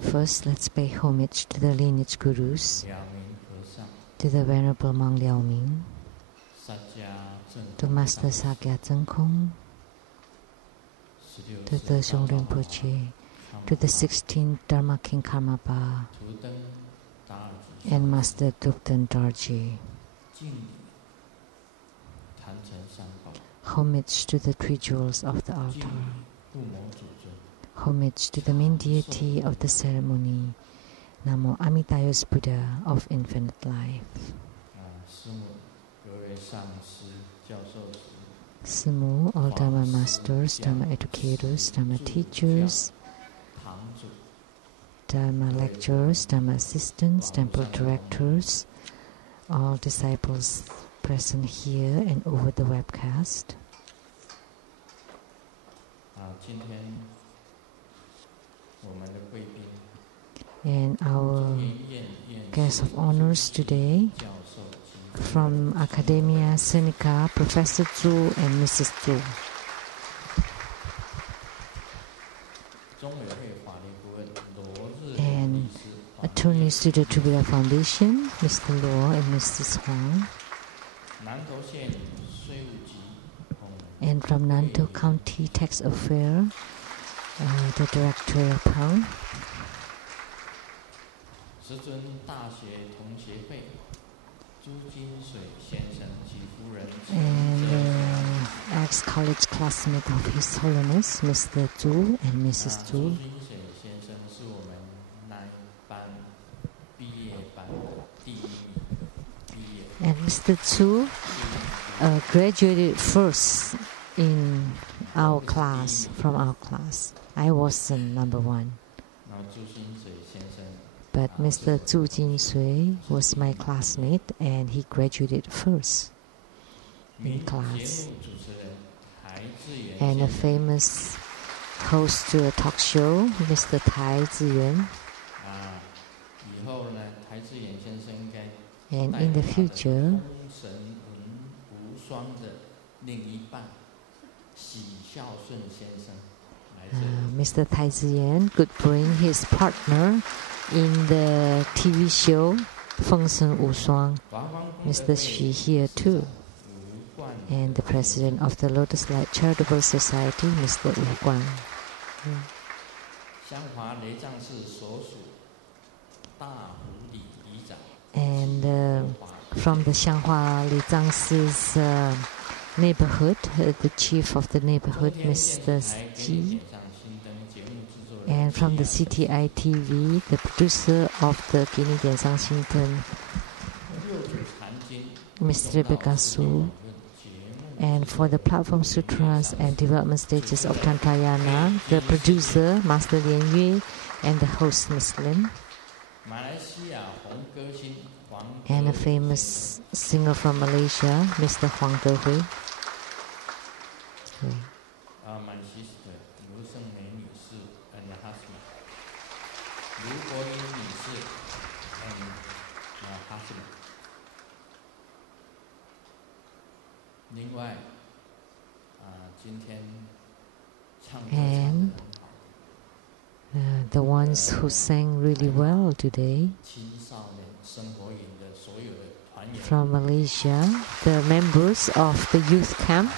First, let's pay homage to the lineage gurus, to the Venerable Monk Liao Ming, to Master Sakya Zeng Kong, to the Zhong Rinpoche, to the 16th Dharma King Karmapa, and Master Thupten Darji. Homage to the three jewels of the altar. Homage to the main deity of the ceremony, Namo Amitayos Buddha of infinite life. Simu, all Dharma masters, Dharma educators, Dharma teachers, Dharma lecturers, Dharma assistants, temple directors, all disciples present here and over the webcast. And our guest of honors today from Academia Sinica, Professor Zhu and Mrs. Zhu. And attorneys to the Tribula Foundation, Mr. Luo and Mrs. Huang. And from Nantou County Tax Affair, the Director of Pound. And ex-college classmate of His Holiness, Mr. Zhu and Mrs. Zhu. And Mr. Zhu graduated first in our class, from our class. I wasn't number one. But Mr. Zhu Jinsui was my classmate and he graduated first in class. And a famous host to a talk show, Mr. Tai Ziyuan. And in the future, Mr. Tai Ziyuan could bring his partner in the TV show Feng Sheng Wu Shuang, Mr. Xu here too. And the president of the Lotus Light Charitable Society, Mr. Wu Guan. And from the Xianghua Lei Tsang's neighborhood, the chief of the neighborhood, Mr. Ji. And from the CTI TV, the producer of the Gini Diansang Xingten, Mr. Rebecca Su. And for the Platform Sutras and Development Stages of Tantrayana, the producer, Master Lian Yue, and the host, Ms. Lin. And a famous singer from Malaysia, Mr. Huang Dehui. My sister, LuSheng-Yen and her husband. And her husband. And the ones who sang really well today from Malaysia, the members of the youth camp.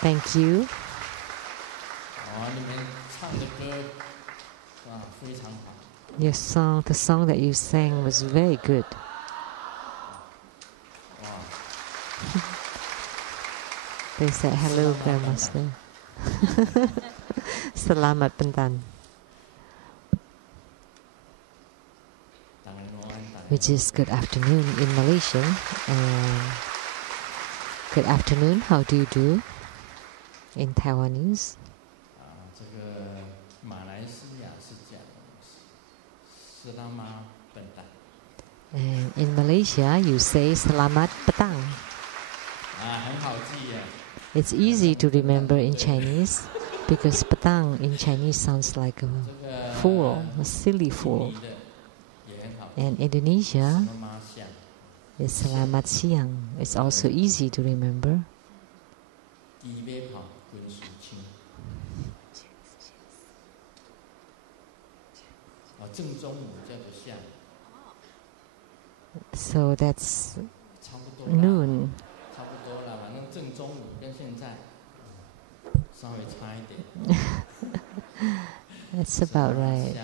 Thank you. Your song, the song that you sang was very good. They said hello, Grandmaster. Selamat Pentan. Which is good afternoon in Malaysian. Good afternoon, how do you do in Taiwanese? And in Malaysia, you say Selamat Petang. It's easy to remember in Chinese because Petang in Chinese sounds like a fool, a silly fool. And Indonesia is Selamat Siang. It's also easy to remember. So that's noon. That's about right.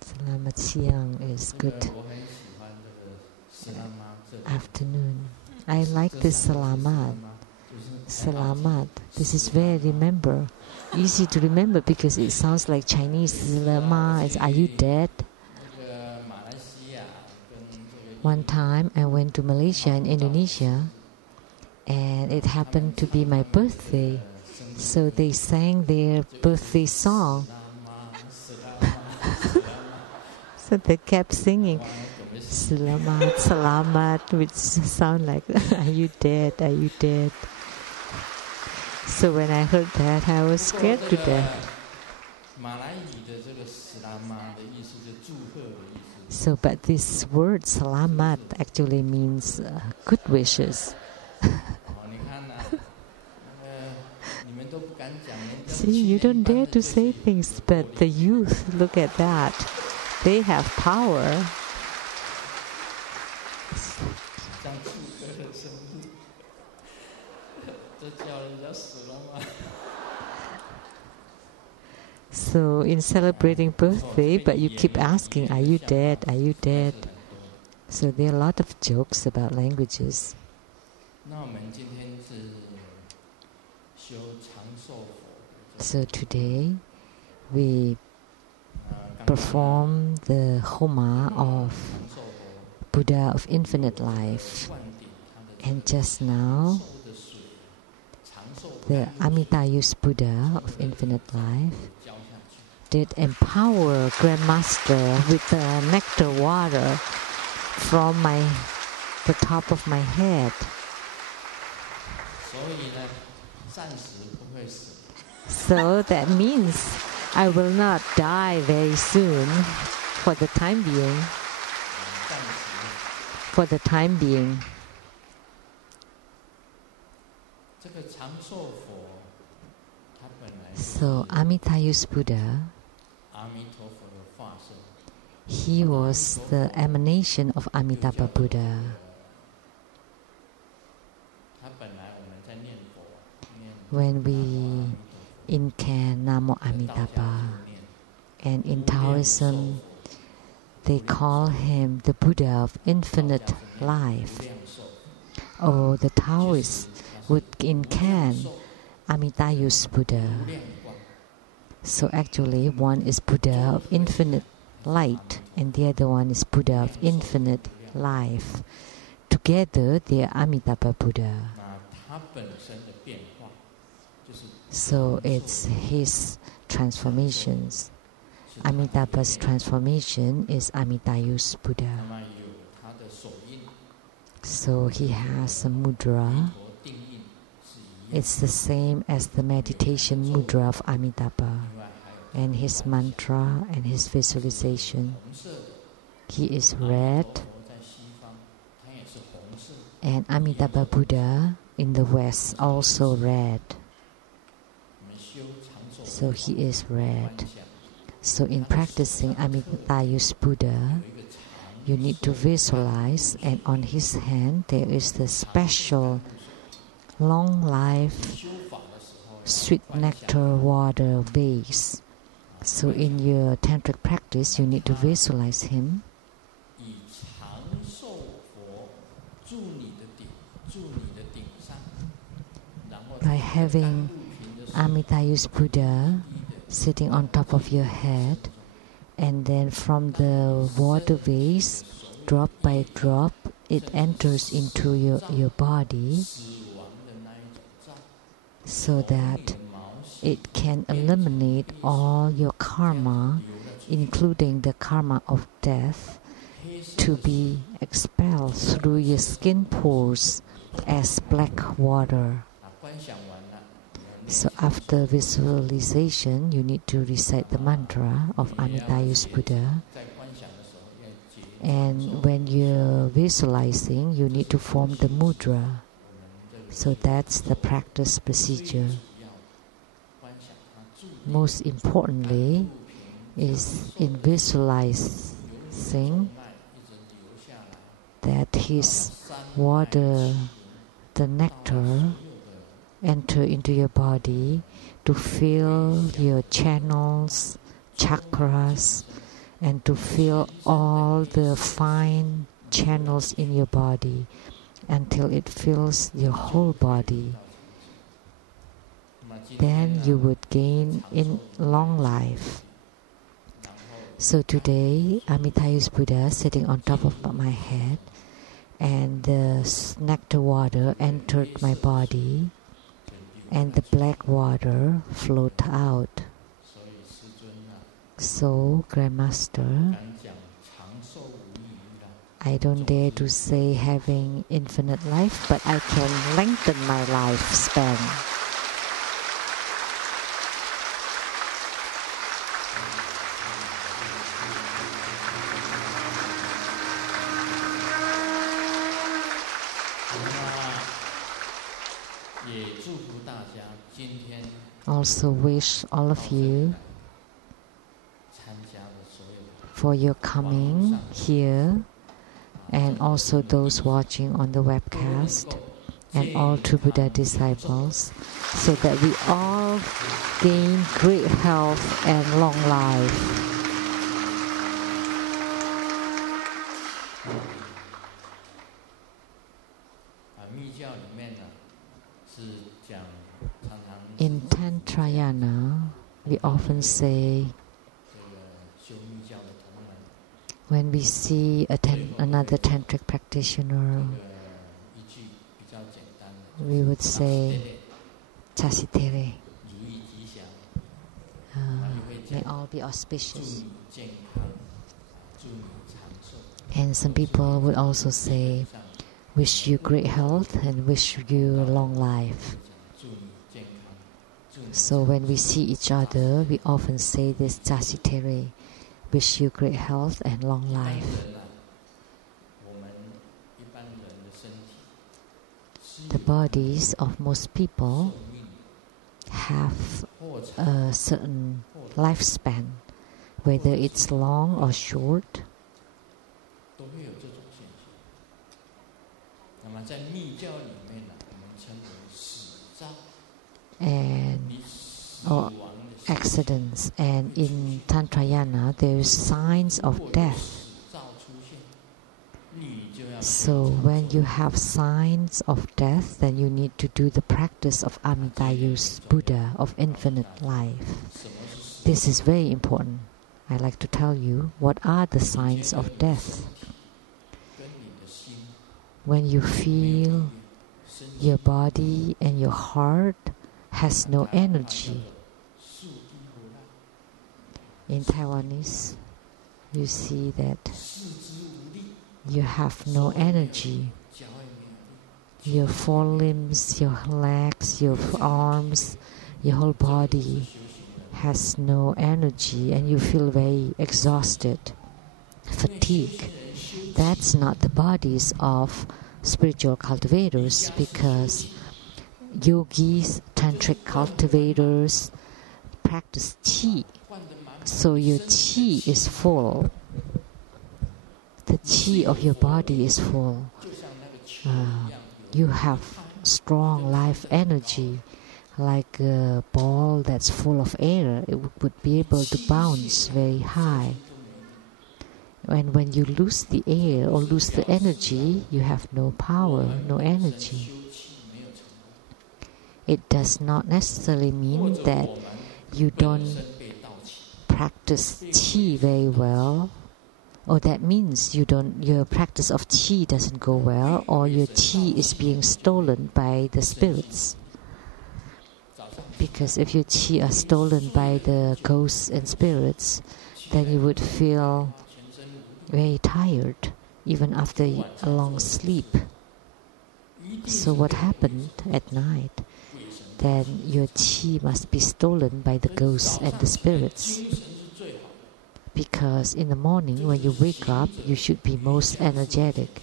Selamat siang is good afternoon. I like this selamat. Selamat. This is very easy to remember because it sounds like Chinese. Selamat is, are you dead? One time I went to Malaysia and Indonesia, and it happened to be my birthday. So they sang their birthday song. So they kept singing Selamat, Selamat, which sound like, are you dead, are you dead? So when I heard that, I was scared to death. So, but this word Selamat actually means good wishes. See, you don't dare to say things, but the youth, look at that. They have power. So in celebrating birthday, but you keep asking, are you dead? Are you dead? So there are a lot of jokes about languages. So today we perform the Homa of Buddha of Infinite Life. And just now, the Amitayus Buddha of Infinite Life did empower Grandmaster with the nectar water from the top of my head. So that means I will not die very soon for the time being. For the time being. So Amitayus Buddha, he was the emanation of Amitabha Buddha. When we incant Namo Amitabha, and in Taoism they call him the Buddha of Infinite Life. Or the Taoists would incant Amitayus Buddha. So actually one is Buddha of Infinite Light and the other one is Buddha of Infinite Life. Together they are Amitabha Buddha. So it's his transformations. Amitabha's transformation is Amitayus Buddha. So he has a mudra. It's the same as the meditation mudra of Amitabha, and his mantra and his visualization. He is red, and Amitabha Buddha in the West also red. So he is red. So in practicing Amitayus Buddha, you need to visualize, and on his hand there is the special long life sweet nectar water vase. So in your tantric practice, you need to visualize him. By having Amitayus Buddha sitting on top of your head, and then from the water vase, drop by drop, it enters into your body, so that it can eliminate all your karma, including the karma of death, to be expelled through your skin pores as black water. So after visualization, you need to recite the mantra of Amitayus Buddha. And when you're visualizing, you need to form the mudra. So that's the practice procedure. Most importantly, is in visualizing that his water, the nectar, enter into your body to fill your channels, chakras, and to fill all the fine channels in your body until it fills your whole body. Then you would gain in long life. So today, Amitayus Buddha sitting on top of my head, and the nectar water entered my body, and the black water flowed out. So, Grandmaster, I don't dare to say having infinite life, but I can lengthen my lifespan. Also wish all of you for your coming here, and also those watching on the webcast, and all true Buddha disciples, so that we all gain great health and long life. In Tantrayana, we often say, when we see another tantric practitioner, we would say, Chasitere. May all be auspicious. And some people would also say, wish you great health and wish you long life. So when we see each other, we often say this Chasitere, wish you great health and long life. The bodies of most people have a certain lifespan, whether it's long or short. And or accidents, and in Tantrayana there is signs of death. So when you have signs of death, then you need to do the practice of Amitayus Buddha, of infinite life. This is very important. I like to tell you what are the signs of death. When you feel your body and your heart has no energy. In Taiwanese, you see that you have no energy. Your forelimbs, your legs, your arms, your whole body has no energy, and you feel very exhausted, fatigued. That's not the bodies of spiritual cultivators, because yogis, tantric cultivators practice qi. So your qi is full. The qi of your body is full. You have strong life energy, like a ball that's full of air. It would be able to bounce very high. And when you lose the air or lose the energy, you have no power, no energy. It does not necessarily mean that you don't practice qi very well, or that means your practice of qi doesn't go well, or your qi is being stolen by the spirits. Because if your qi are stolen by the ghosts and spirits, then you would feel very tired even after a long sleep. So what happened at night? Then your qi must be stolen by the ghosts and the spirits. Because in the morning when you wake up, you should be most energetic.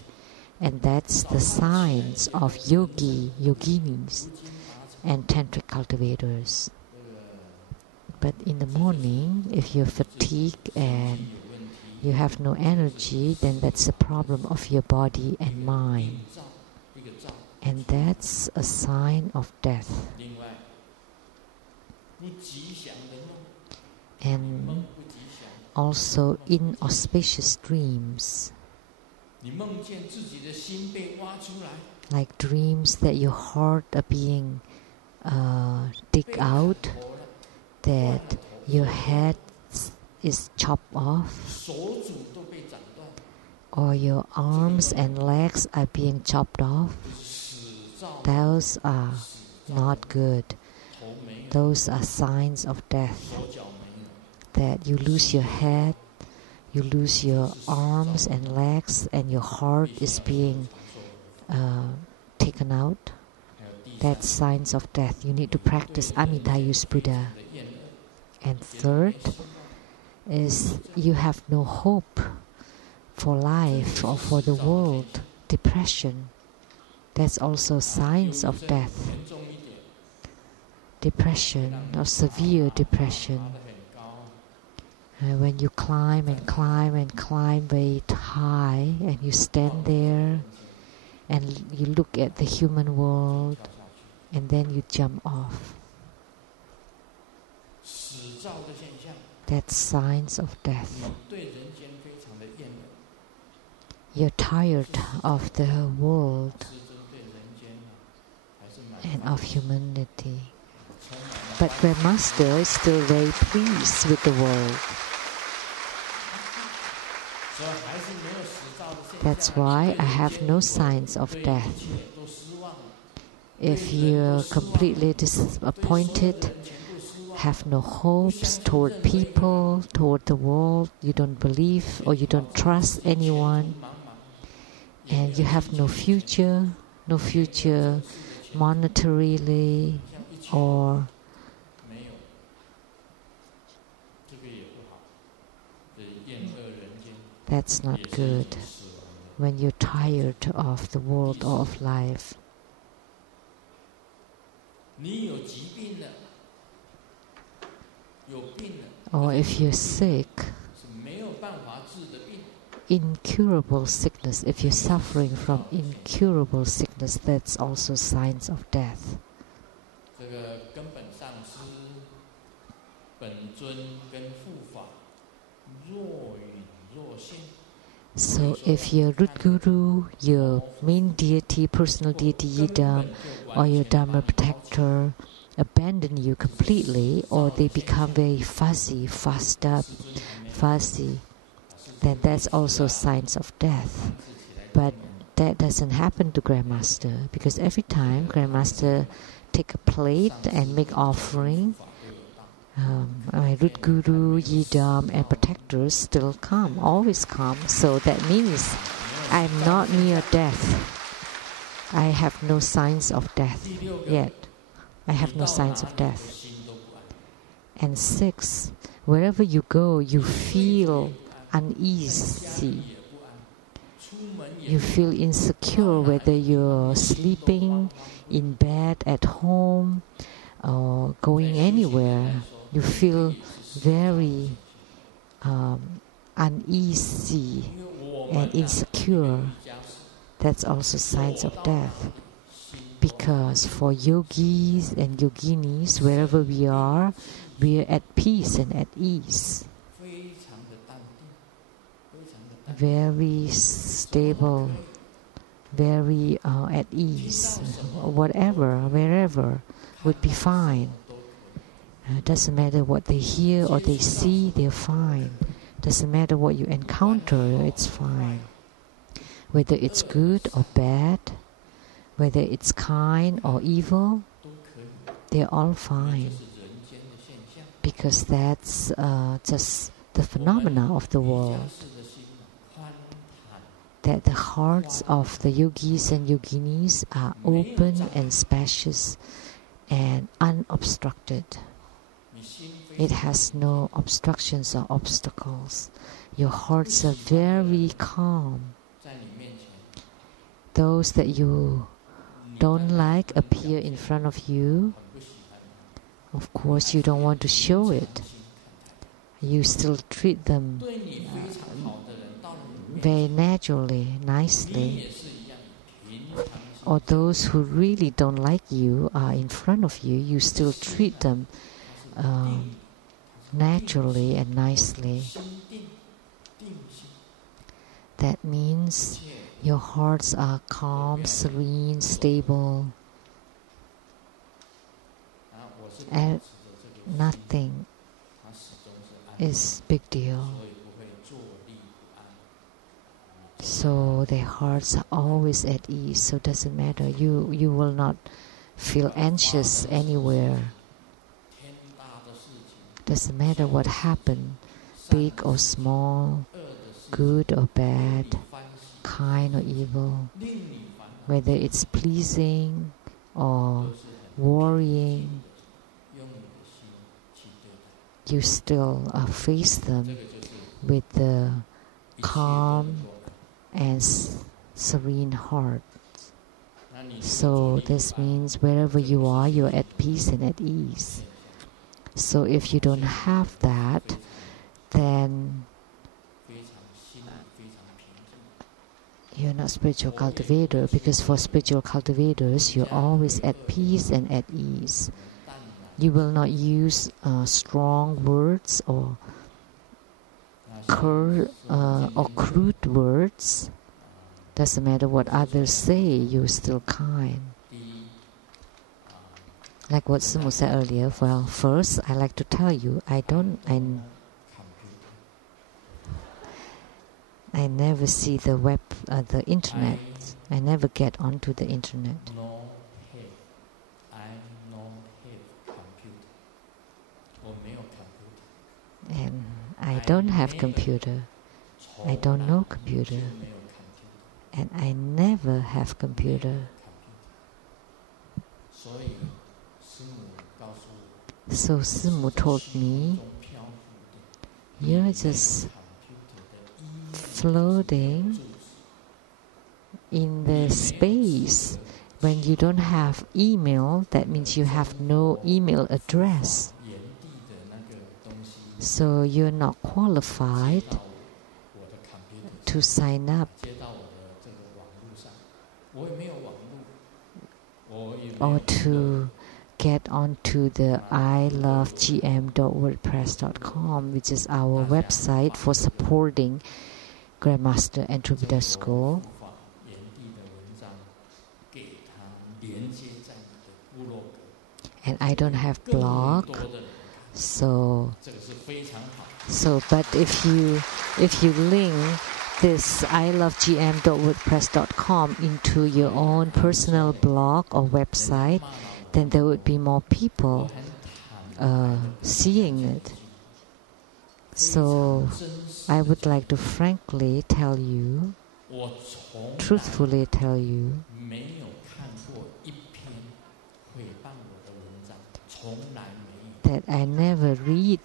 And that's the signs of yoginis, and tantric cultivators. But in the morning, if you're fatigued and you have no energy, then that's a problem of your body and mind. And that's a sign of death. And also inauspicious dreams, like dreams that your heart are being dig out, that your head is chopped off, or your arms and legs are being chopped off. Those are not good. Those are signs of death. That you lose your head, you lose your arms and legs, and your heart is being taken out. That's signs of death. You need to practice Amitabha Buddha. And third is you have no hope for life or for the world. Depression. That's also signs of death. Depression or severe depression. When you climb and climb and climb very high, and you stand there and you look at the human world, and then you jump off. That's signs of death. You're tired of the world and of humanity. But Grandmaster is still very pleased with the world. That's why I have no signs of death. If you're completely disappointed, have no hopes toward people, toward the world, you don't believe or you don't trust anyone, and you have no future monetarily or that's not good when you're tired of the world or of life. Or if you're sick, incurable sickness, if you're suffering from incurable sickness, that's also signs of death. So if your root guru, your main deity, personal deity Yidam, or your Dharma protector abandon you completely, or they become very fuzzy, fussed up, fuzzy, then that's also signs of death. But that doesn't happen to Grandmaster, because every time Grandmaster take a plate and make offering, my root guru, Yidam, and protectors still come, always come. So that means I'm not near death. I have no signs of death yet. I have no signs of death. And 6, wherever you go, you feel uneasy. You feel insecure whether you're sleeping in bed at home or going anywhere. You feel very uneasy and insecure. That's also signs of death. Because for yogis and yoginis, wherever we are at peace and at ease. Very stable, very at ease. Whatever, wherever would be fine. Doesn't matter what they hear or they see, they're fine. Doesn't matter what you encounter, it's fine. Whether it's good or bad, whether it's kind or evil, they're all fine. Because that's just the phenomena of the world. That the hearts of the yogis and yoginis are open and spacious and unobstructed. It has no obstructions or obstacles. Your hearts are very calm. Those that you don't like appear in front of you, Of course, you don't want to show it. You still treat them very naturally, nicely. Or those who really don't like you are in front of you, you still treat them naturally and nicely. That means your hearts are calm, serene, stable, and nothing is big deal. So their hearts are always at ease, so it doesn't matter. You will not feel anxious anywhere. Doesn't matter what happened, big or small, good or bad, kind or evil, whether it's pleasing or worrying, you still face them with the calm and serene heart. So this means wherever you are, you're at peace and at ease. So if you don't have that, then you're not spiritual cultivator, because for spiritual cultivators, you're always at peace and at ease. You will not use strong words or crude words. Doesn't matter what others say, you're still kind. Like what Simu said earlier, well, first, I like to tell you, I never see the web, the internet. I never get onto the internet. And I don't have computer. I don't know computer. And I never have computer. So Simu told me, you're just floating in the space. When you don't have email, that means you have no email address. So you're not qualified to sign up or to get onto the ilovegm.wordpress.com, which is our website for supporting Grandmaster and Buddha School. And I don't have blog, but if you link this ilovegm.wordpress.com into your own personal blog or website, then there would be more people seeing it. So I would like to frankly tell you, truthfully tell you, that I never read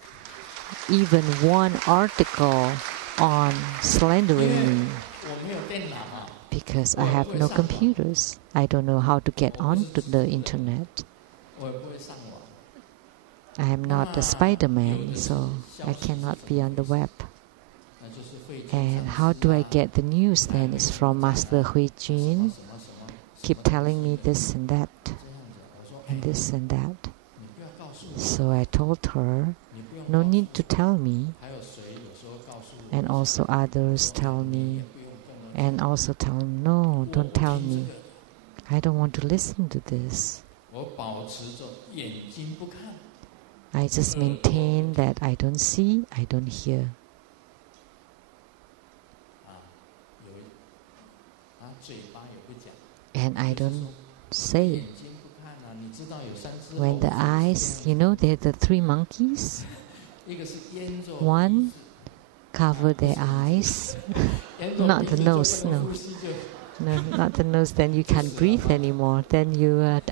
even one article on slandering me, because I have no computers. I don't know how to get onto the internet. I am not a Spider-Man, so I cannot be on the web. And how do I get the news then? It's from Master Hui Jun. Keep telling me this and that, and this and that. So I told her, no need to tell me. And also others tell me, and also tell me, no, don't tell me. I don't want to listen to this. I just maintain that I don't see, I don't hear. And I don't say. When the eyes, they're the three monkeys. One cover their eyes, not the nose, no, not the nose. Then you can't breathe anymore. Then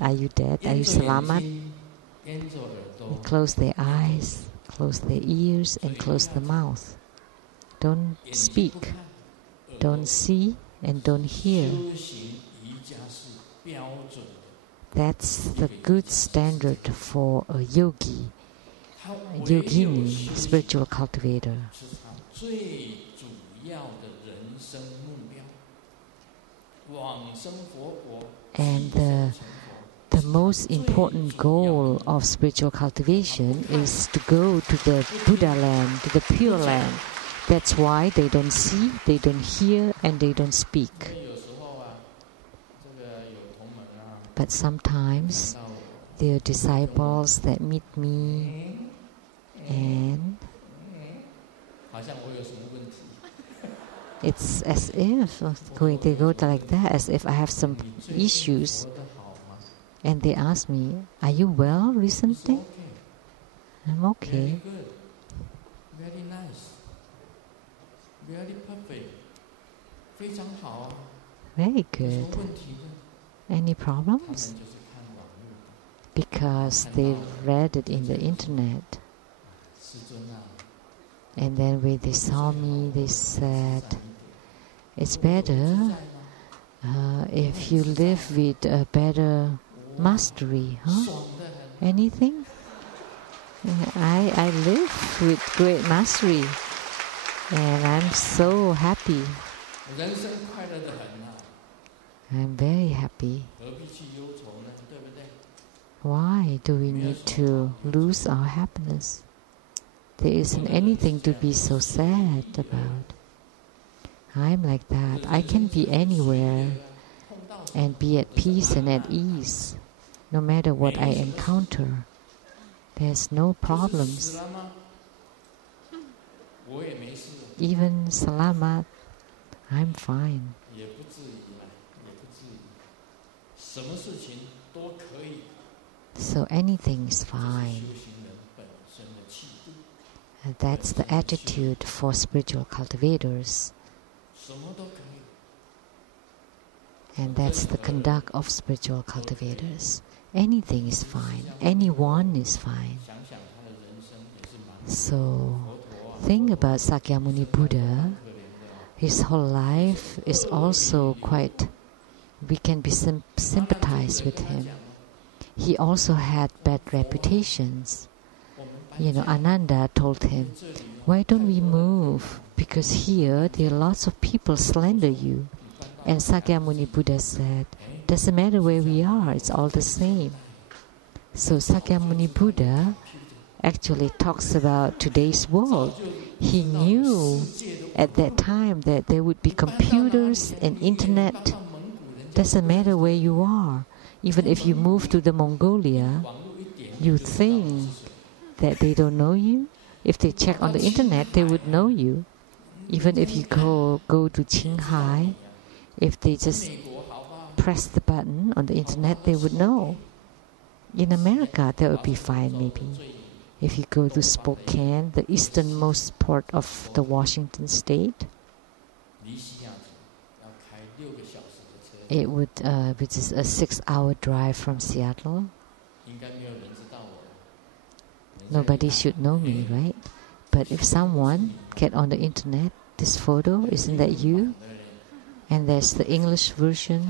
are you dead? Are you salamat? You close their eyes, close their ears, and close the mouth. Don't speak, don't see, and don't hear. That's the good standard for a yogi, a yogini, spiritual cultivator. And the most important goal of spiritual cultivation is to go to the Buddha land, to the pure land. That's why they don't see, they don't hear, and they don't speak. But sometimes there are disciples that meet me and it's as if they go like that, as if I have some issues. And they ask me, "Are you well recently?" I'm okay. Very nice. Very perfect. 非常好啊。 Very good. Any problems? Because they read it in the internet. And then when they saw me, they said, "It's better if you live with a better mastery, huh? Anything?" I live with great mastery, and I'm so happy. I'm very happy. Why do we need to lose our happiness? There isn't anything to be so sad about. I'm like that. I can be anywhere and be at peace and at ease, no matter what I encounter. There's no problems. Even salamat, I'm fine. So anything is fine. And that's the attitude for spiritual cultivators. And that's the conduct of spiritual cultivators. Anything is fine. Anyone is fine. So think about Sakyamuni Buddha. His whole life is also quite, we can be sympathized with him. He also had bad reputations. Ananda told him, "Why don't we move? Because here there are lots of people slander you." And Sakyamuni Buddha said, "Doesn't matter where we are, it's all the same." So Sakyamuni Buddha actually talks about today's world. He knew at that time that there would be computers and internet. Doesn't matter where you are. Even if you move to the Mongolia, you think that they don't know you. If they check on the internet, they would know you. Even if you go to Qinghai, if they just press the button on the internet, they would know. In America, that would be fine maybe. If you go to Spokane, the easternmost part of the Washington state, it would, which is a 6-hour drive from Seattle. Nobody should know me, right? But if someone get on the internet, this photo, isn't that you? And there's the English version.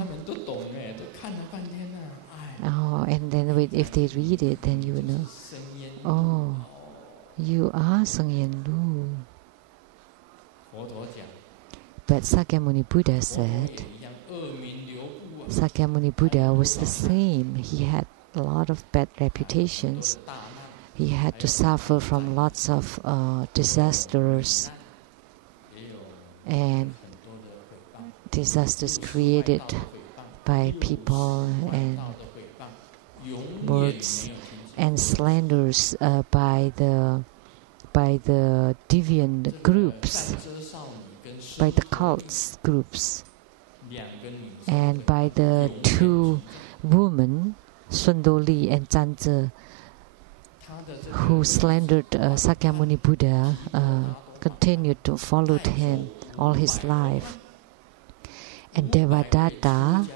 Oh, and then if they read it, then you will know. Oh, you are Sheng-Yen Lu. But Sakyamuni Buddha said, Sakyamuni Buddha was the same. He had a lot of bad reputations. He had to suffer from lots of disasters and disasters created by people and words and slanders by the deviant groups, by the cults groups, and by the two women, Sundoli and Zhanze, who slandered Sakyamuni Buddha, continued to follow him all his life. And Devadatta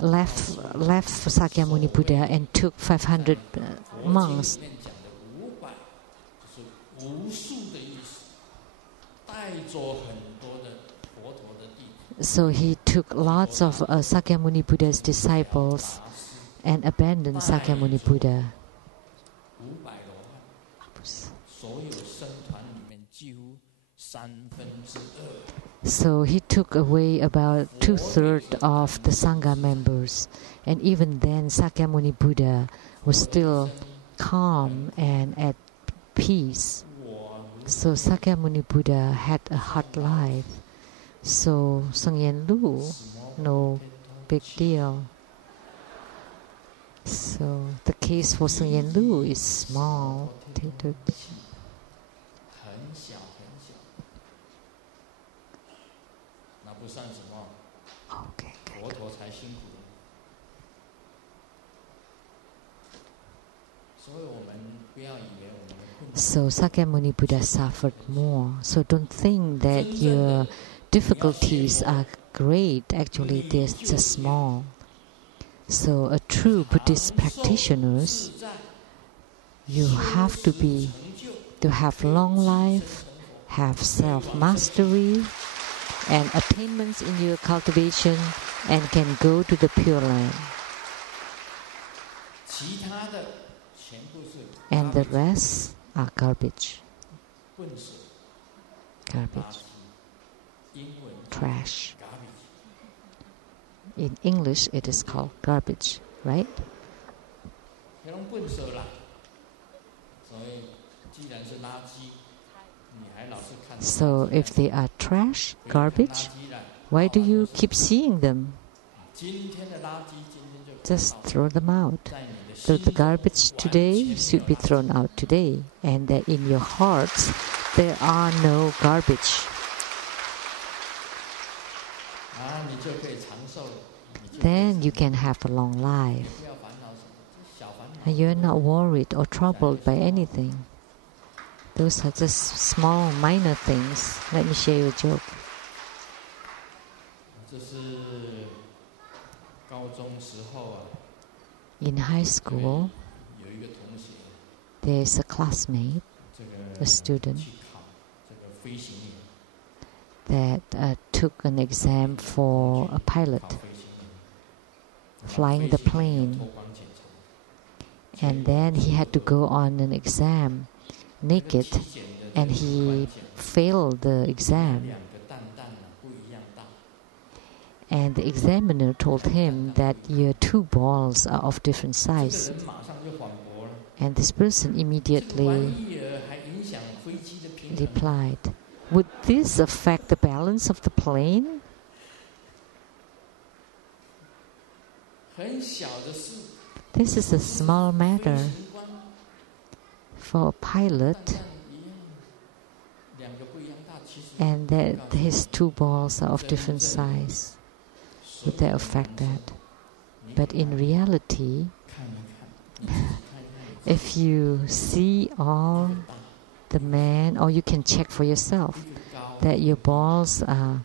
left Sakyamuni Buddha and took 500 monks. So he took lots of Sakyamuni Buddha's disciples and abandoned Sakyamuni Buddha. So he took away about 2/3 of the Sangha members, and even then Sakyamuni Buddha was still calm and at peace. So Sakyamuni Buddha had a hot life. So Sheng-Yen Lu, no big deal. So the case for Sheng-Yen Lu is small. Okay. So Sakyamuni Buddha suffered more. So don't think that your difficulties are great. Actually, they're just small. So a true Buddhist practitioners, you have to have long life, have self-mastery, and attainments in your cultivation, and can go to the Pure Land. And the rest are garbage. Trash. In English, it is called garbage, right? So if they are trash, garbage, why do you keep seeing them? Just throw them out. So the garbage today should be thrown out today, and that in your hearts there are no garbage. Then you can have a long life. And you're not worried or troubled by anything. Those are just small, minor things. Let me share you a joke. In high school, there is a classmate, a student, that took an exam for a pilot, flying the plane. And then he had to go on an exam naked, and he failed the exam. And the examiner told him that your two balls are of different size. And this person immediately replied, "Would this affect the balance of the plane?" This is a small matter. For a pilot, and that his two balls are of different size. Would that affect that? But in reality, if you see all the men, or you can check for yourself that your balls are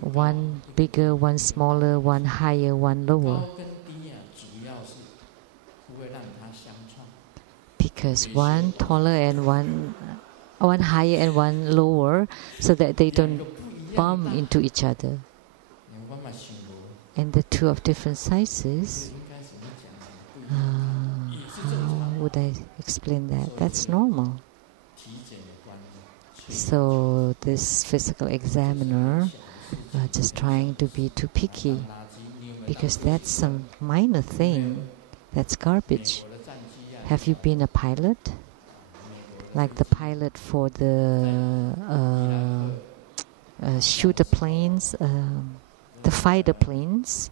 one bigger, one smaller, one higher, one lower. Because one taller and one higher and one lower, so that they don't bump into each other. And the two of different sizes, how would I explain that? That's normal. So this physical examiner just trying to be too picky, because that's some minor thing. That's garbage. Have you been a pilot? Like the pilot for the shooter planes, the fighter planes.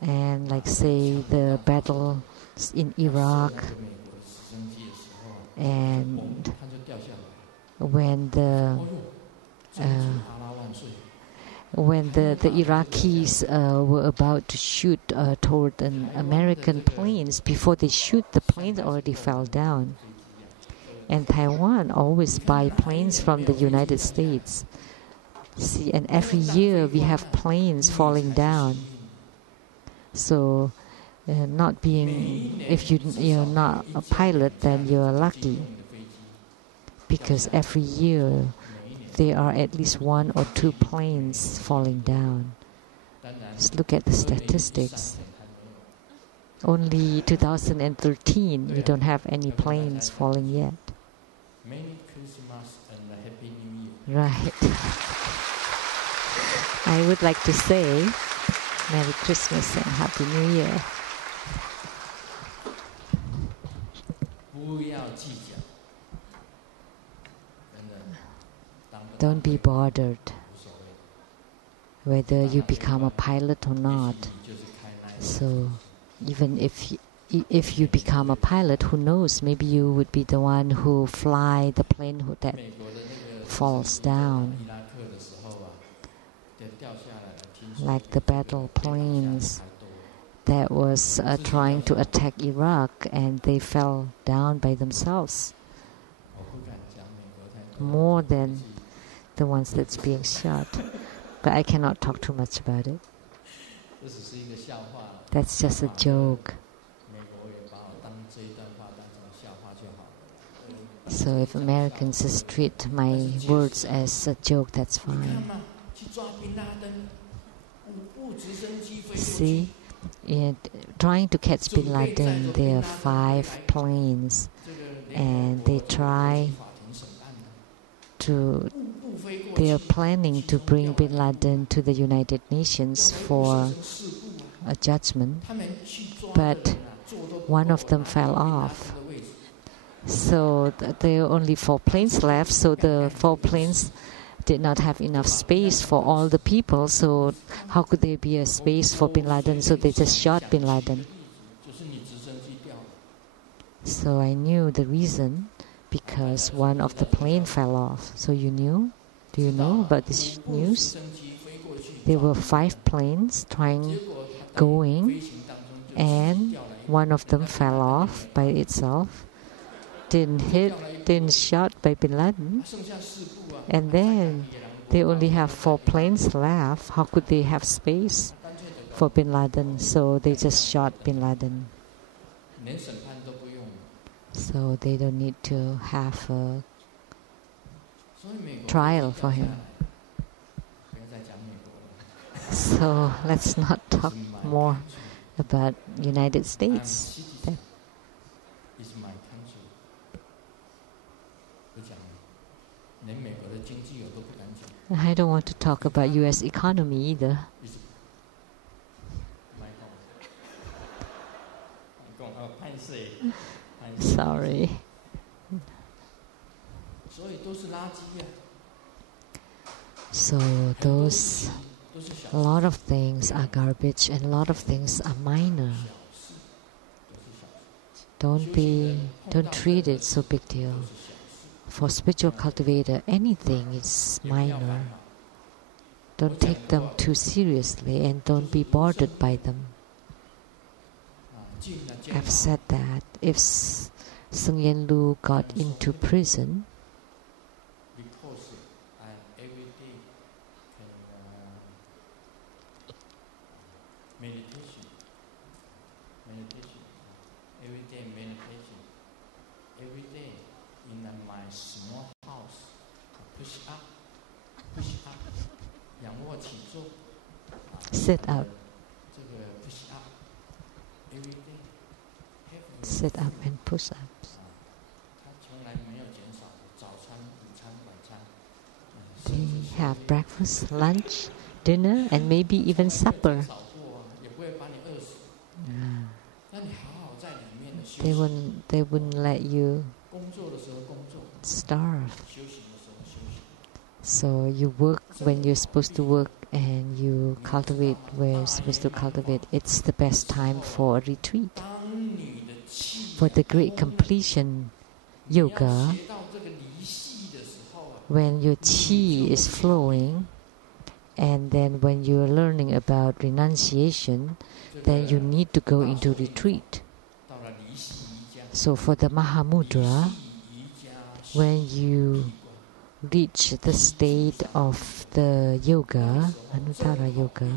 And like say the battles in Iraq, and when the Iraqis were about to shoot toward an American planes, before they shoot, the planes already fell down. And Taiwan always buy planes from the United States. See, and every year we have planes falling down. So, if you're not a pilot, then you're lucky. because every year there are at least 1 or 2 planes falling down. Just look at the statistics. Only 2013, you don't have any planes falling yet. Merry Christmas and a Happy New Year. Right. I would like to say Merry Christmas and Happy New Year. Don't be bothered whether you become a pilot or not. So even if you become a pilot, who knows, maybe you would be the one who fly the plane that falls down, like the battle planes that was trying to attack Iraq, and they fell down by themselves, more than the ones that's being shot. But I cannot talk too much about it. That's just a joke. So if Americans just treat my words as a joke, that's fine. See, trying to catch Bin Laden, there are 5 planes, and they are planning to bring Bin Laden to the United Nations for a judgment, but one of them fell off. So there are only 4 planes left, so the 4 planes did not have enough space for all the people, so how could there be a space for Bin Laden? So they just shot Bin Laden. So I knew the reason, because one of the plane fell off. So you knew? Do you know about this news? There were 5 planes going, and one of them fell off by itself. Didn't shot by Bin Laden. And then they only have 4 planes left. How could they have space for Bin Laden? So they just shot Bin Laden. So they don't need to have a trial for him. So let's not talk more about United States. I don't want to talk about U.S. economy either. Sorry. So a lot of things are garbage and a lot of things are minor. Don't treat it so big deal. For spiritual cultivator, anything is minor. Don't take them too seriously and don't be bothered by them. I've said that if Seung-Yen Lu got into prison, sit up. Sit up and push ups. They have breakfast, lunch, dinner, and maybe even supper. They wouldn't let you starve. So you work when you're supposed to work, and you cultivate where you're supposed to cultivate. It's the best time for a retreat. For the great completion yoga, when your chi is flowing, and then when you're learning about renunciation, then you need to go into retreat. So for the Mahamudra, when you reach the state of the yoga, Anuttara yoga,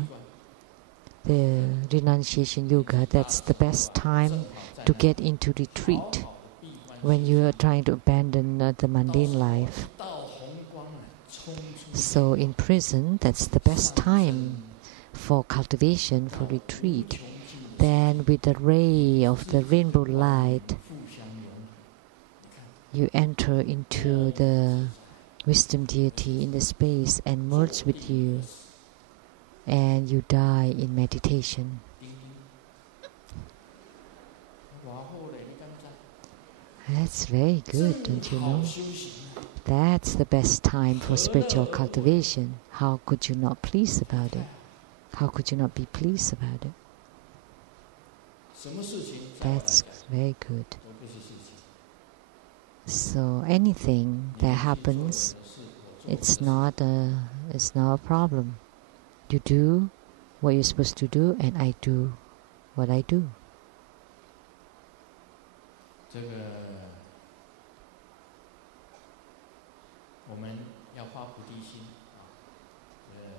the renunciation yoga, that's the best time to get into retreat. when you are trying to abandon the mundane life. So in prison, that's the best time for cultivation, for retreat. Then with the ray of the rainbow light, you enter into the wisdom deity in the space and merge with you, and you die in meditation. That's very good, don't you know? That's the best time for spiritual cultivation. How could you not please about it? How could you not be pleased about it? That's very good. So anything that happens, it's not a problem. You do what you're supposed to do, and I do what I do.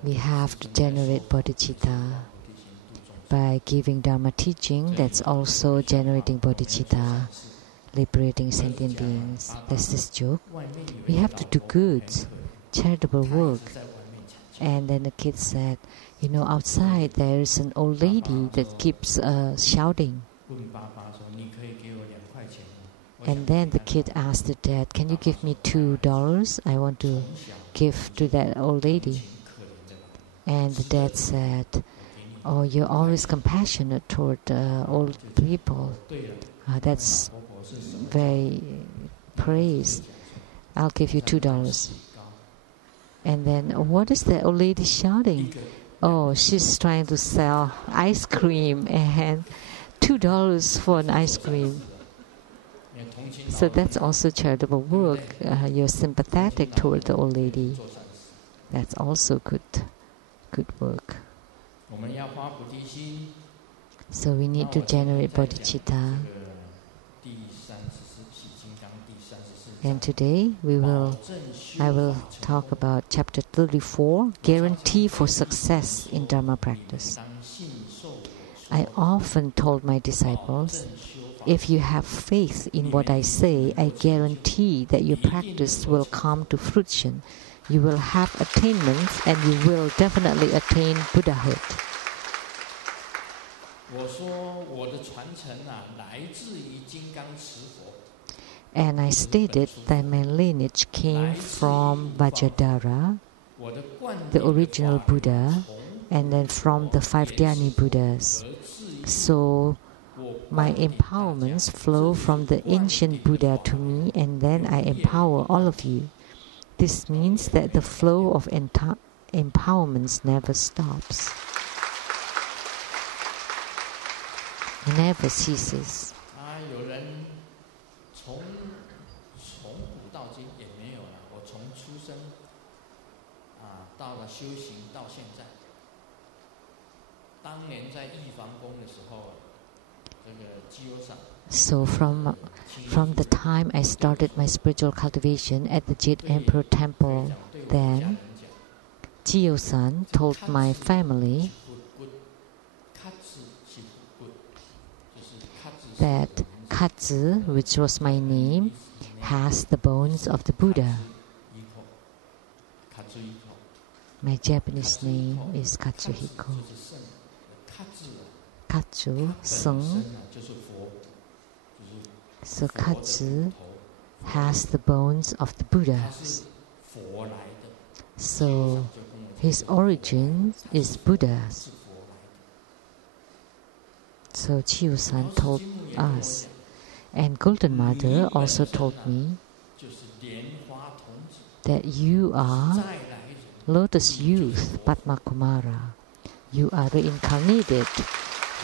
We have to generate bodhicitta by giving Dharma teaching. That's also generating bodhicitta, liberating sentient beings. That's this joke. We have to do good, charitable work. And then the kid said, you know, outside there is an old lady that keeps shouting. And then the kid asked the dad, can you give me $2? I want to give to that old lady. And the dad said, oh, you're always compassionate toward old people. That's very praise. I'll give you $2. And then, what is that old lady shouting? Oh, she's trying to sell ice cream, and $2 for an ice cream. So that's also charitable work. You're sympathetic toward the old lady. That's also good work. So we need to generate bodhicitta. And today I will talk about chapter 34, guarantee for success in Dharma practice. I often told my disciples, if you have faith in what I say, I guarantee that your practice will come to fruition. You will have attainments, and you will definitely attain Buddhahood. And I stated that my lineage came from Vajradhara, the original Buddha, and then from the 5 Dhyani Buddhas. So my empowerments flow from the ancient Buddha to me, and then I empower all of you. This means that the flow of empowerments never stops. It never ceases. So from the time I started my spiritual cultivation at the Jade Emperor Temple, then Jiyo-san told my family that Katsu, which was my name, has the bones of the Buddha. My Japanese name is Katsuhiko. Katsu, Sung. So Katsu has the bones of the Buddhas. So his origin is Buddha's. So Jiyo-san told us. And Golden Mother also told me that you are Lotus Youth, Padma Kumara. You are reincarnated.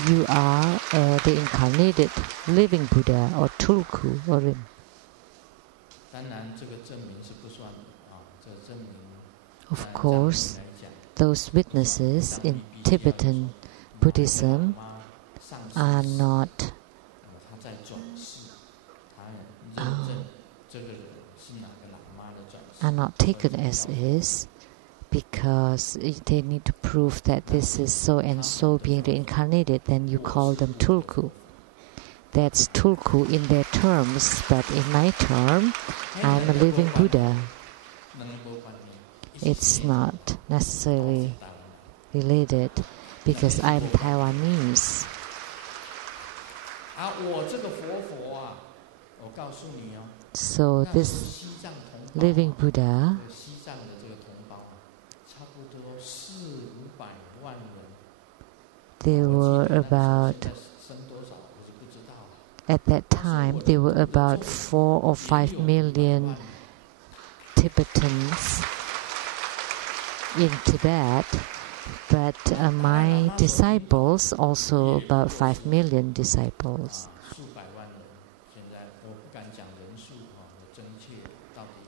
You are the incarnated living Buddha or Tulku or Rim. Of course, those witnesses in Tibetan Buddhism are not taken as is, because they need to prove that this is so and so being reincarnated, then you call them Tulku. That's tulku in their terms, but in my term, I'm a living Buddha. It's not necessarily related because I'm Taiwanese. So this living Buddha, there were about, at that time, there were about 4 or 5 million Tibetans in Tibet, but my disciples, also about 5 million disciples.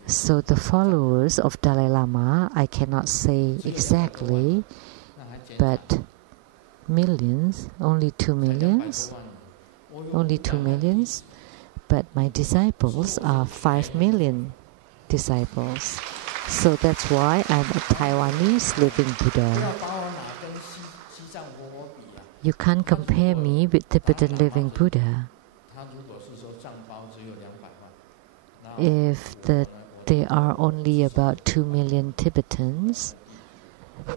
So the followers of Dalai Lama, I cannot say exactly, but millions, only 2 millions, but my disciples are 5 million disciples. So that's why I'm a Taiwanese living Buddha. You can't compare me with Tibetan living Buddha. If there are only about 2 million Tibetans,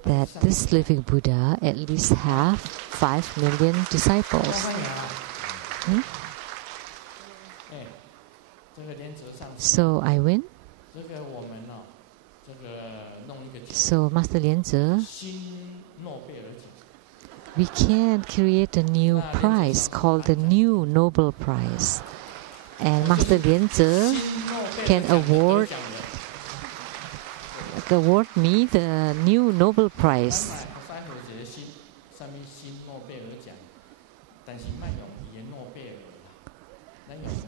that this living Buddha at least have 5 million disciples. So I win. So Master Lianze, we can create a new prize called the New Nobel Prize. And Master Lianze can award me the New Nobel Prize.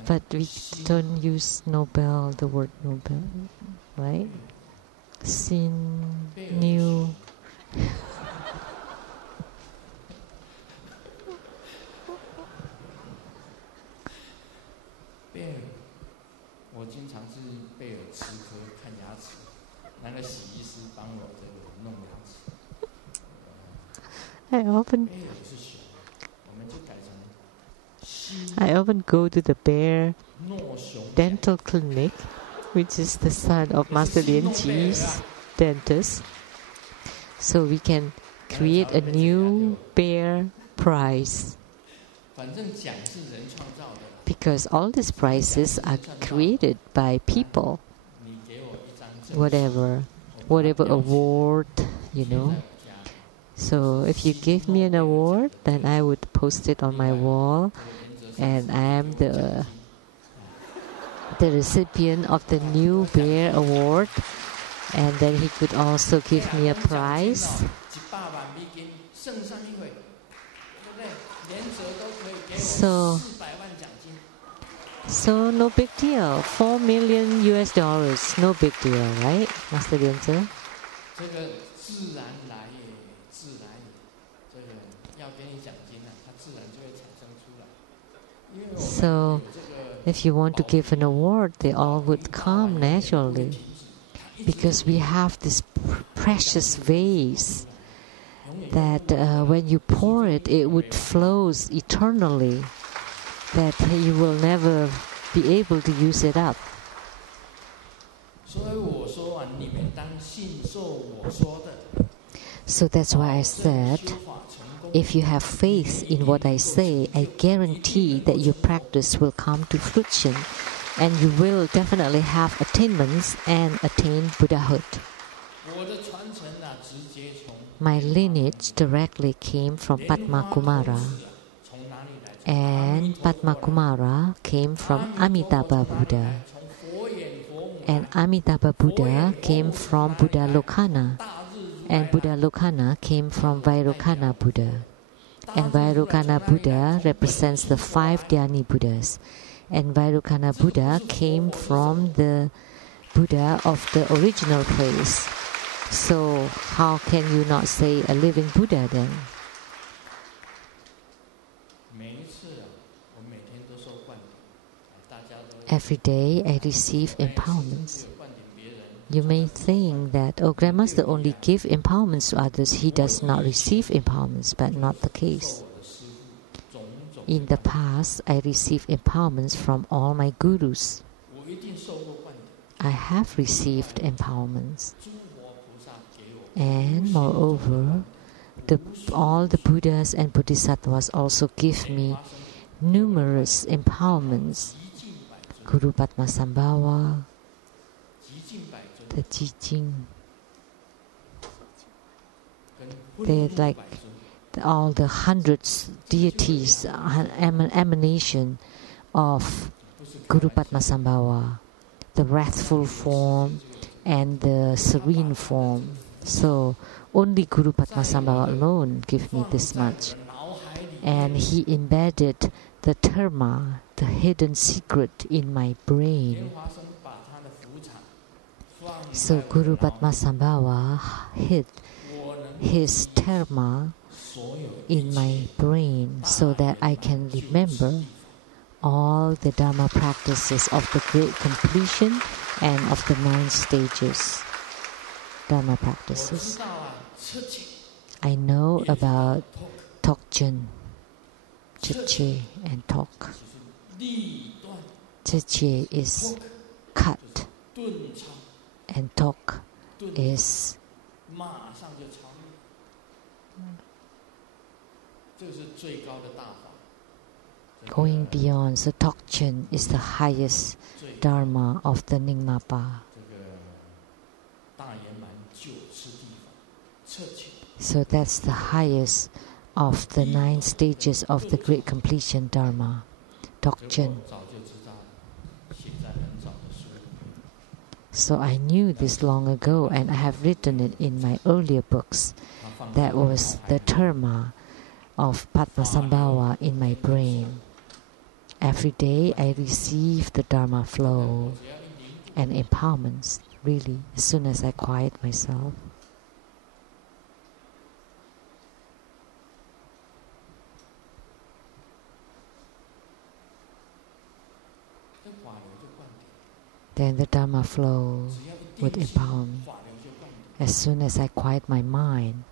But we don't use Nobel, the word Nobel, right? New. I often go to the Bear Dental Clinic, which is the son of Master Lien Ji's dentist. So we can create a new Bear Prize. Because all these prizes are created by people. Whatever award, So if you give me an award, then I would post it on my wall, and I am the recipient of the New Bear Award, and then he could also give me a prize. So no big deal. $4 million, no big deal, right, Master Lianze? So if you want to give an award, they all would come naturally, because we have this precious vase that when you pour it, it would flows eternally, that you will never be able to use it up. So that's why I said, if you have faith in what I say, I guarantee that your practice will come to fruition, and you will definitely have attainments and attain Buddhahood. My lineage directly came from Padma Kumara, and Padma Kumara came from Amitabha Buddha, and Amitabha Buddha came from Buddha Lokana, and Buddha Lokana came from Vairocana Buddha, and Vairocana Buddha represents the 5 Dhyani Buddhas, and Vairocana Buddha came from the Buddha of the original place. So how can you not say a living Buddha then? Every day I receive empowerments. You may think that, Grandmaster only gives empowerments to others, he does not receive empowerments, but not the case. In the past, I received empowerments from all my gurus. I have received empowerments. And moreover, all the Buddhas and Bodhisattvas also give me numerous empowerments. Guru Padmasambhava, the Jijing. They're like all the hundreds deities, emanation of Guru Padmasambhava, the wrathful form and the serene form. So only Guru Padmasambhava alone give me this much. And he embedded the dharma, the hidden secret, in my brain. So Guru Padmasambhava hid his dharma in my brain so that I can remember all the Dharma practices of the great completion and of the 9 stages Dharma practices. I know about Tokchen, Chiche, and Tok. Chiche is cut, and Tok is going beyond. So Tokchen is the highest Dharma of the Nyingmapa. So that's the highest of the 9 stages of the great completion Dharma, Tokchen. So I knew this long ago, and I have written it in my earlier books. That was the dharma of Padmasambhava in my brain. Every day I receive the Dharma flow and empowerments, really, as soon as I quiet myself. Then the Dharma flow would empower me. As soon as I quiet my mind,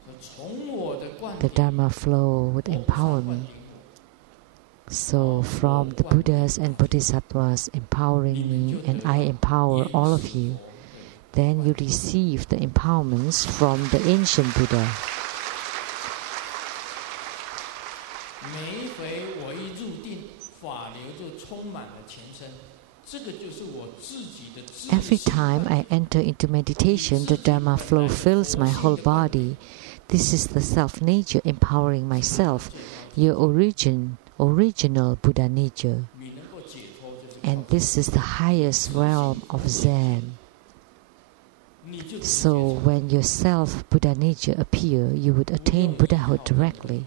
the Dharma flow would empower me. So from the Buddhas and Bodhisattvas empowering me, and I empower all of you, then you receive the empowerments from the ancient Buddha. Every time I enter into meditation, the Dharma flow fills my whole body. This is the self-nature empowering myself, your original Buddha nature. And this is the highest realm of Zen. So when your self-Buddha nature appear, you would attain Buddhahood directly,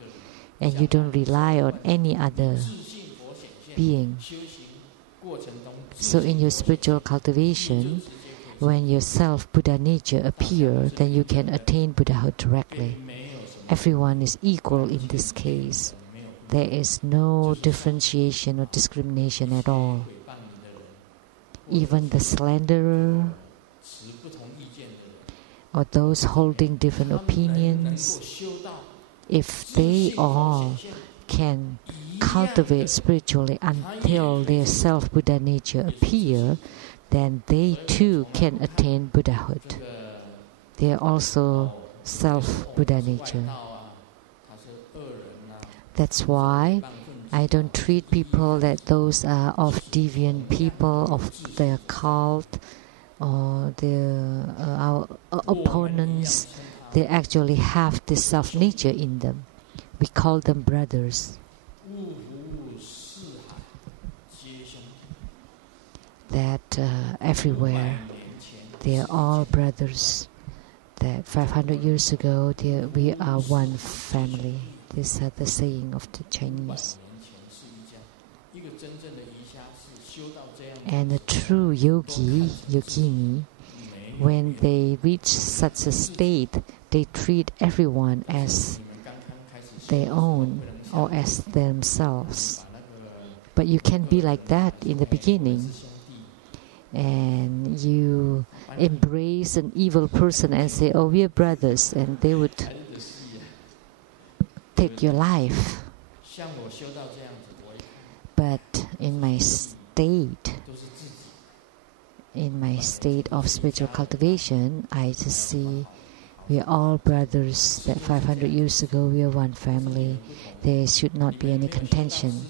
and you don't rely on any other being. So in your spiritual cultivation, when your self-Buddha nature appear, then you can attain Buddhahood directly. Everyone is equal in this case. There is no differentiation or discrimination at all. Even the slanderer or those holding different opinions, if they all can cultivate spiritually until their self-Buddha nature appear, then they too can attain Buddhahood. They are also self-Buddha nature. That's why I don't treat people that those are of deviant people, of their cult, or our opponents. They actually have this self-nature in them. We call them brothers. That everywhere they are all brothers. That 500 years ago we are one family. This is the saying of the Chinese. And a true yogi, yogini, when they reach such a state, they treat everyone as their own or as themselves. But you can be like that in the beginning. And you embrace an evil person and say, "Oh, we are brothers," and they would take your life. in my state of spiritual cultivation, I just see we are all brothers, that 500 years ago we are one family. There should not be any contention.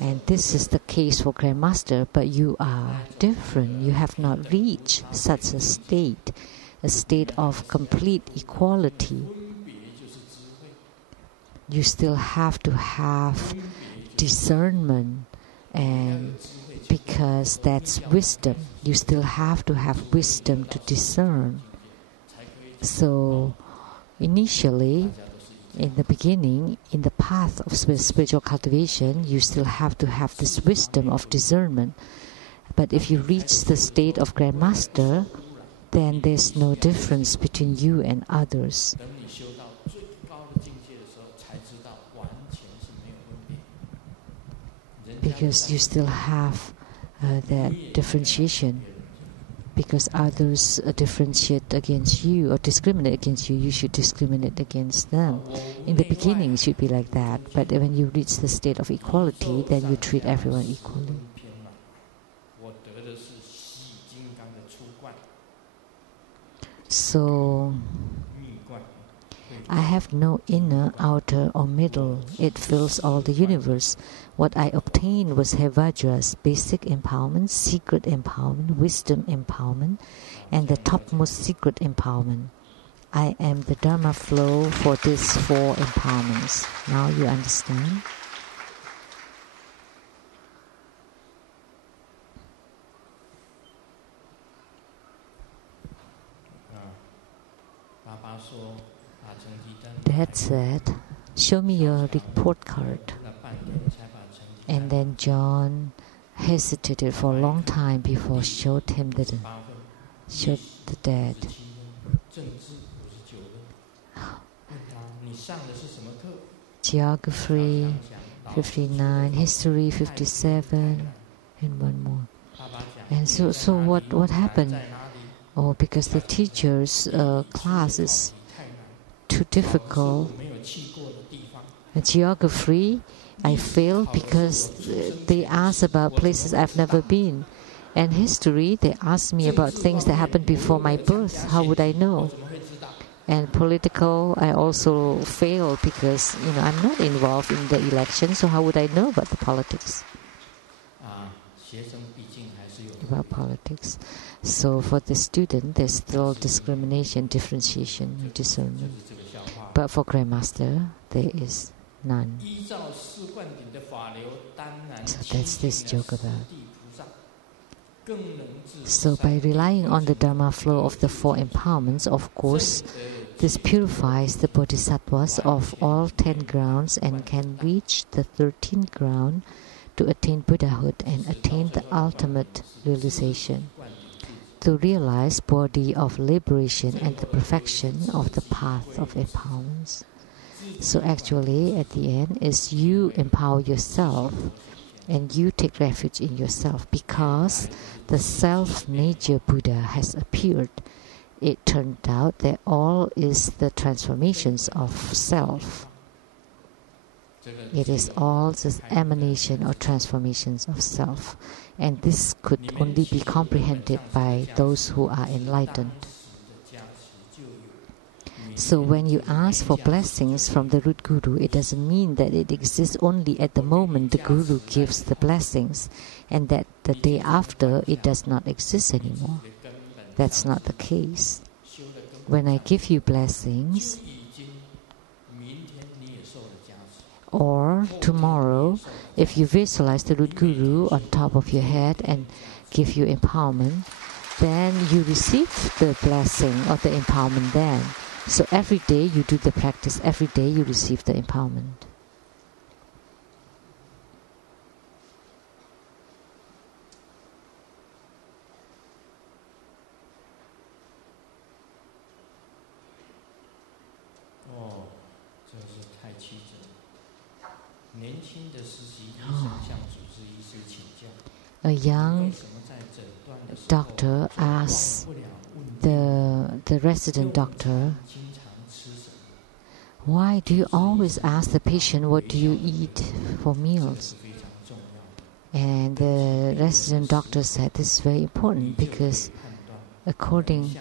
And this is the case for Grandmaster, but you are different. You have not reached such a state of complete equality. You still have to have discernment, and because that's wisdom, you still have to have wisdom to discern. So initially, in the beginning, in the path of spiritual cultivation, you still have to have this wisdom of discernment. But if you reach the state of Grandmaster, then there's no difference between you and others. Because you still have that differentiation. Because others differentiate against you or discriminate against you, you should discriminate against them. In the beginning, it should be like that. But when you reach the state of equality, then you treat everyone equally. So, I have no inner, outer, or middle. It fills all the universe. What I obtained was Hevajra's basic empowerment, secret empowerment, wisdom empowerment, and the topmost secret empowerment. I am the Dharma flow for these 4 empowerments. Now you understand? Dad said, "Show me your report card." And then John hesitated for a long time before showed the dad. Geography 59, history 57, and one more. And so what happened? Oh, because the teacher's class is too difficult. And geography, I failed because they asked about places I've never been. And history, they asked me about things that happened before my birth. How would I know? And political, I also failed because I'm not involved in the election. So how would I know about the politics? About politics. So for the student, there's still discrimination, differentiation, discernment. But for Grandmaster, there is none. So that's this joke about. So by relying on the Dharma flow of the 4 empowerments, of course, this purifies the bodhisattvas of all 10 grounds and can reach the 13th ground to attain Buddhahood and attain the ultimate realization. To realize body of liberation and the perfection of the path of empowerments. So actually, at the end, is you empower yourself and you take refuge in yourself because the self-nature Buddha has appeared. It turned out that all is the transformations of self. It is all just emanation or transformations of self. And this could only be comprehended by those who are enlightened. So when you ask for blessings from the root guru, it doesn't mean that it exists only at the moment the guru gives the blessings and that the day after it does not exist anymore. That's not the case. When I give you blessings, or tomorrow, if you visualize the root guru on top of your head and give you empowerment, then you receive the blessing or the empowerment then. So every day you do the practice, every day you receive the empowerment. A young doctor asked the resident doctor, "Why do you always ask the patient what do you eat for meals?" And the resident doctor said this is very important because according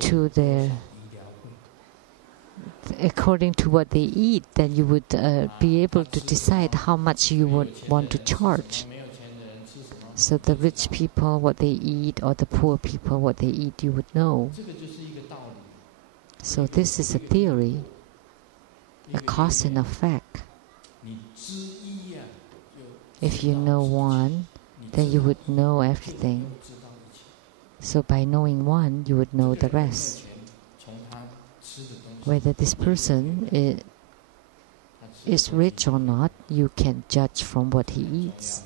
to what they eat, then you would be able to decide how much you would want to charge. So the rich people, what they eat, or the poor people, what they eat, you would know. So this is a theory, a cause and effect. If you know one, then you would know everything. So by knowing one, you would know the rest. Whether this person is rich or not, you can judge from what he eats.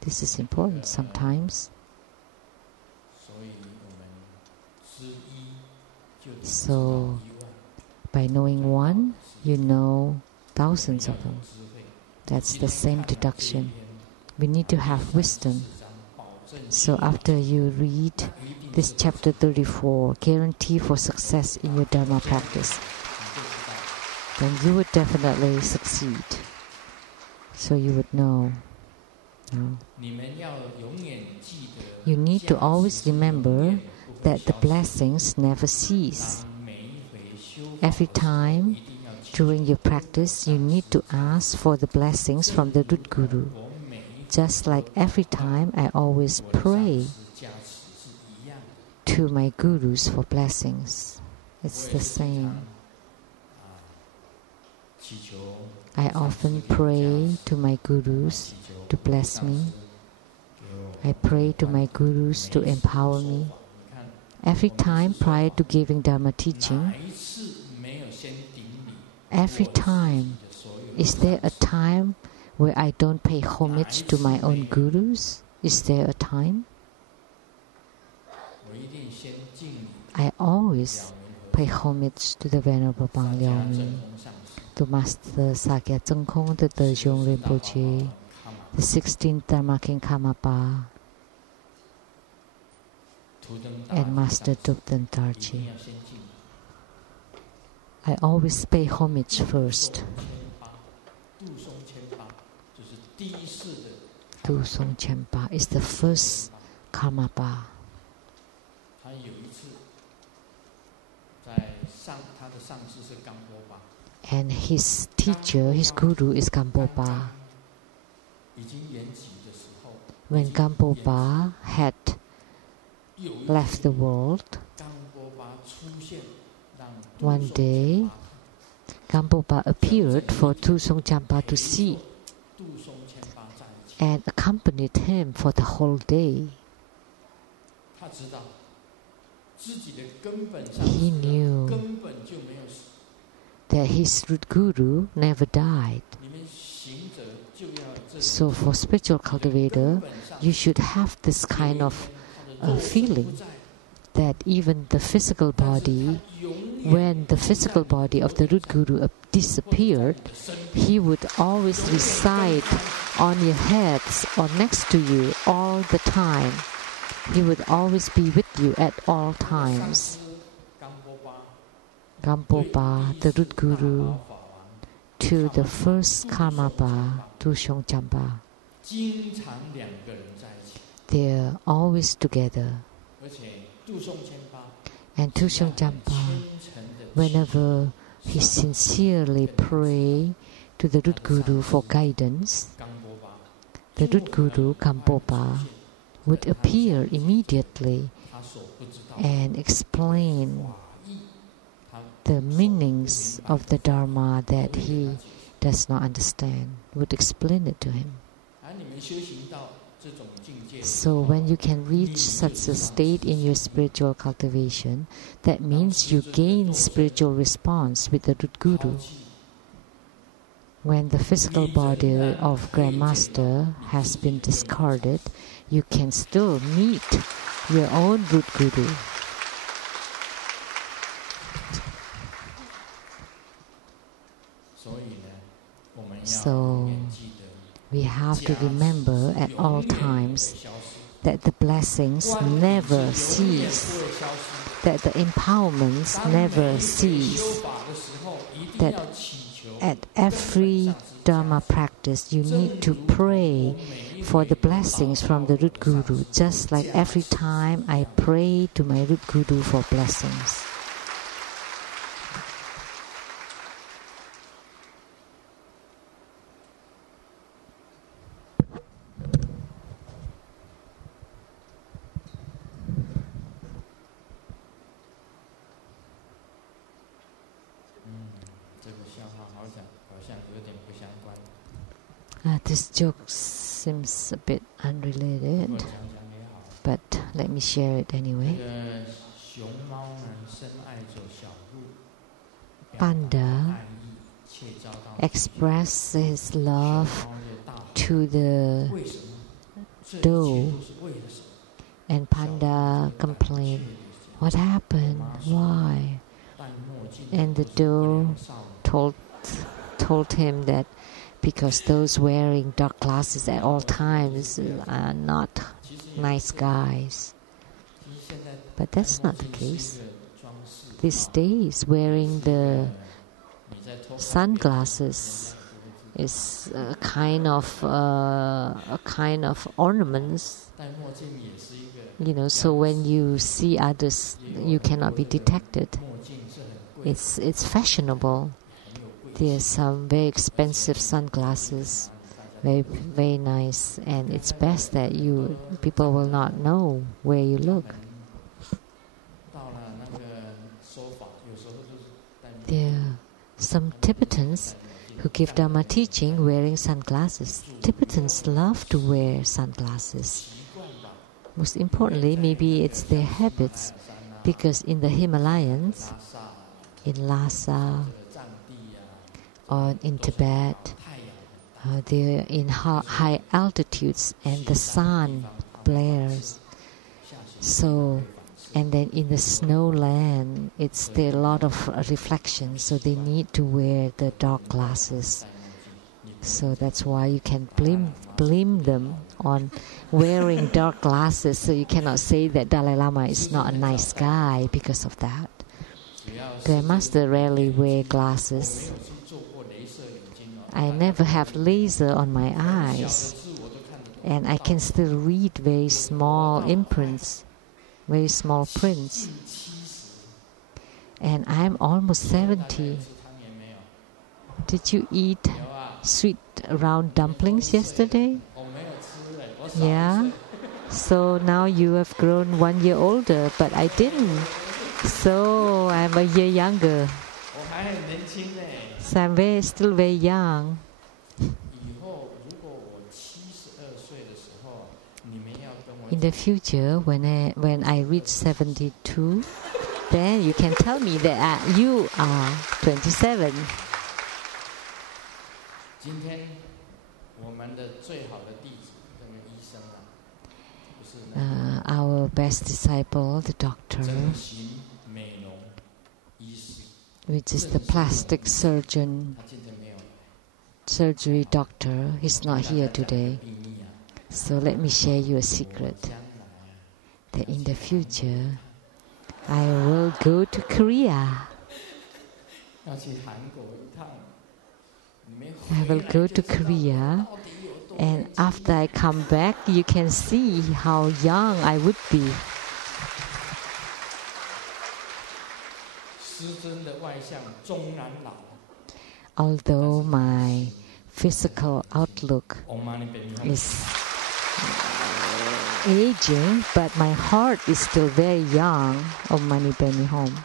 This is important sometimes. So by knowing one, you know thousands of them. That's the same deduction. We need to have wisdom. So after you read this chapter 34, guarantee for success in your Dharma practice, then you would definitely succeed. So you would know. You need to always remember that the blessings never cease. Every time during your practice, you need to ask for the blessings from the root guru. Just like every time, I always pray to my gurus for blessings. It's the same. I often pray to my gurus to bless me. I pray to my gurus to empower me. Every time prior to giving Dharma teaching, every time, is there a time where I don't pay homage to my own gurus? Is there a time? I always pay homage to the Venerable Bang Liao Mi, to Master Sakya Tsengkong, the Dezhong Rinpoche, the 16th Dharma King Karmapa, and Master Thubten Tarji. I always pay homage first. Du Song Chenpa is the first Karmapa. And his teacher, his guru is Gampopa. When Gampopa had left the world, one day Gampopa appeared for Tu Song Champa to see and accompanied him for the whole day. He knew that his root guru never died. So for spiritual cultivator, you should have this kind of feeling that even the physical body, when the physical body of the root guru disappeared, he would always reside on your heads or next to you all the time. He would always be with you at all times. Gampopa, the root guru, to the first Karmapa, Tu Song Champa, they're always together. And Tu Song Champa, whenever he sincerely pray to the root guru for guidance, the root guru Gampopa would appear immediately and explain the meanings of the Dharma that he does not understand, would explain it to him. So when you can reach such a state in your spiritual cultivation, that means you gain spiritual response with the root guru. When the physical body of Grandmaster has been discarded, you can still meet your own root guru. So we have to remember at all times that the blessings never cease, that the empowerments never cease, that at every Dharma practice, you need to pray for the blessings from the root guru, just like every time I pray to my root guru for blessings. This joke seems a bit unrelated, but let me share it anyway. Panda expressed his love to the doe, and Panda complained, "What happened? Why?" And the doe told him that because those wearing dark glasses at all times are not nice guys. But that's not the case. These days, wearing the sunglasses is a kind of ornaments. So when you see others, you cannot be detected. It's fashionable. There are some very expensive sunglasses, very nice, and it's best that people will not know where you look. There are some Tibetans who give Dharma teaching wearing sunglasses. Tibetans love to wear sunglasses. Most importantly, maybe it's their habits, because in the Himalayas, in Lhasa, or in Tibet, they're in high altitudes and the sun blares. So, and then in the snowland, there are a lot of reflections, so they need to wear the dark glasses. So that's why you can blame them on wearing dark glasses. So you cannot say that Dalai Lama is not a nice guy because of that. Grandmaster rarely wear glasses. I never have laser on my eyes, and I can still read very small imprints, very small prints. And I'm almost 70. Did you eat sweet round dumplings yesterday? Yeah? So now you have grown 1 year older, but I didn't. So I'm a year younger. So I'm still very young. In the future, when I reach 72, then you can tell me that you are 27. Our best disciple, the doctor, which is the plastic surgery doctor, he's not here today. So let me share you a secret, that in the future, I will go to Korea. I will go to Korea, and after I come back, you can see how young I would be. Although my physical outlook is aging, but my heart is still very young. Om Mani Padme Hum.